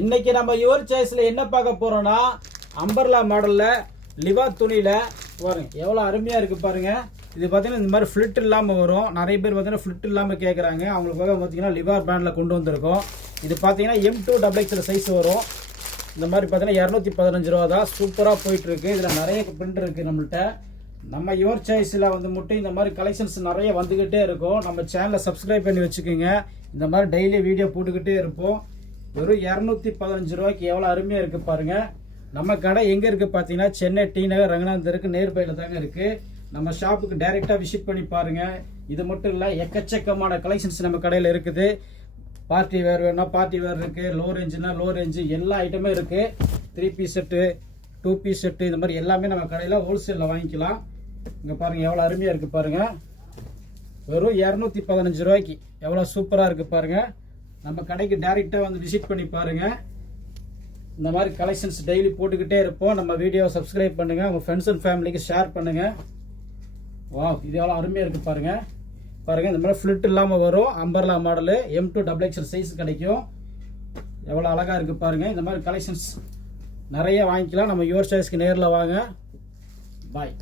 இன்னைக்கு நம்ம யுவர் சாய்ஸ்ல என்ன பார்க்க போறோம்னா அம்பர்லா மாடல்ல லிவா துணியில பாருங்க எவ்வளவு அருமையா இருக்கு பாருங்க. இது பார்த்தீங்கன்னா இந்த மாதிரி ஃபிளிட் இல்லாமல் வரும். நிறைய பேர் பார்த்தீங்கன்னா ஃபிளிட் இல்லாமல் கேட்குறாங்க. அவங்களுக்காக பார்த்தீங்கன்னா லிவார் பிராண்டில் கொண்டு வந்திருக்கோம். இது பார்த்தீங்கன்னா M2XX சைஸ் வரும். இந்த மாதிரி பார்த்தீங்கன்னா 215 ரூபா தான். சூப்பராக போயிட்டு இருக்கு. இதில் நிறைய பிரிண்ட் இருக்கு நம்மள்கிட்ட. நம்ம யுவர் சாய்ஸில் வந்து மட்டும் இந்த மாதிரி கலெக்ஷன்ஸ் நிறைய வந்துக்கிட்டே இருக்கும். நம்ம சேனலை சப்ஸ்கிரைப் பண்ணி வச்சுக்கோங்க. இந்த மாதிரி டெய்லி வீடியோ போட்டுக்கிட்டே இருப்போம். வெறும் 215 ரூபாய்க்கு எவ்வளோ அருமையாக இருக்குது பாருங்கள். நம்ம கடை எங்கே இருக்குது பார்த்தீங்கன்னா சென்னை டி நகர் ரங்கநாதருக்கு நேர்பையில் தாங்க இருக்குது. நம்ம ஷாப்புக்கு டைரெக்டாக விசிட் பண்ணி பாருங்கள். இது மட்டும் இல்லை, எக்கச்சக்கமான கலெக்ஷன்ஸ் நம்ம கடையில் இருக்குது. பார்ட்டி வேர் வேணும்னா பார்ட்டி வேர் இருக்குது, லோ ரேஞ்சுனா லோ ரேஞ்சு எல்லா ஐட்டமும் இருக்குது. 3 பீஸ் செட்டு, 2 பீஸ் செட்டு, இந்த மாதிரி எல்லாமே நம்ம கடையில் ஹோல்சேலில் வாங்கிக்கலாம். இங்கே பாருங்கள் எவ்வளோ அருமையாக இருக்குது பாருங்கள். வெறும் 215 ரூபாய்க்கு எவ்வளோ சூப்பராக இருக்குது பாருங்கள். நம்ம கடைக்கு டைரெக்டாக வந்து விசிட் பண்ணி பாருங்கள். இந்த மாதிரி கலெக்ஷன்ஸ் டெய்லி போட்டுக்கிட்டே இருப்போம். நம்ம வீடியோவை சப்ஸ்கிரைப் பண்ணுங்கள். உங்கள் ஃப்ரெண்ட்ஸ் அண்ட் ஃபேமிலிக்கு ஷேர் பண்ணுங்கள். வா, இது எவ்வளோ அருமையாக இருக்குது பாருங்கள். பாருங்கள், இந்த மாதிரி ஃப்ளிட் இல்லாமல் வரும். அம்பர்லா மாடலு M2XX சைஸ் கிடைக்கும். எவ்வளோ அழகாக இருக்குது பாருங்கள். இந்த மாதிரி கலெக்ஷன்ஸ் நிறைய வாங்கிக்கலாம். நம்ம யுவர் சாய்ஸ்க்கு நேரில் வாங்க. பாய்.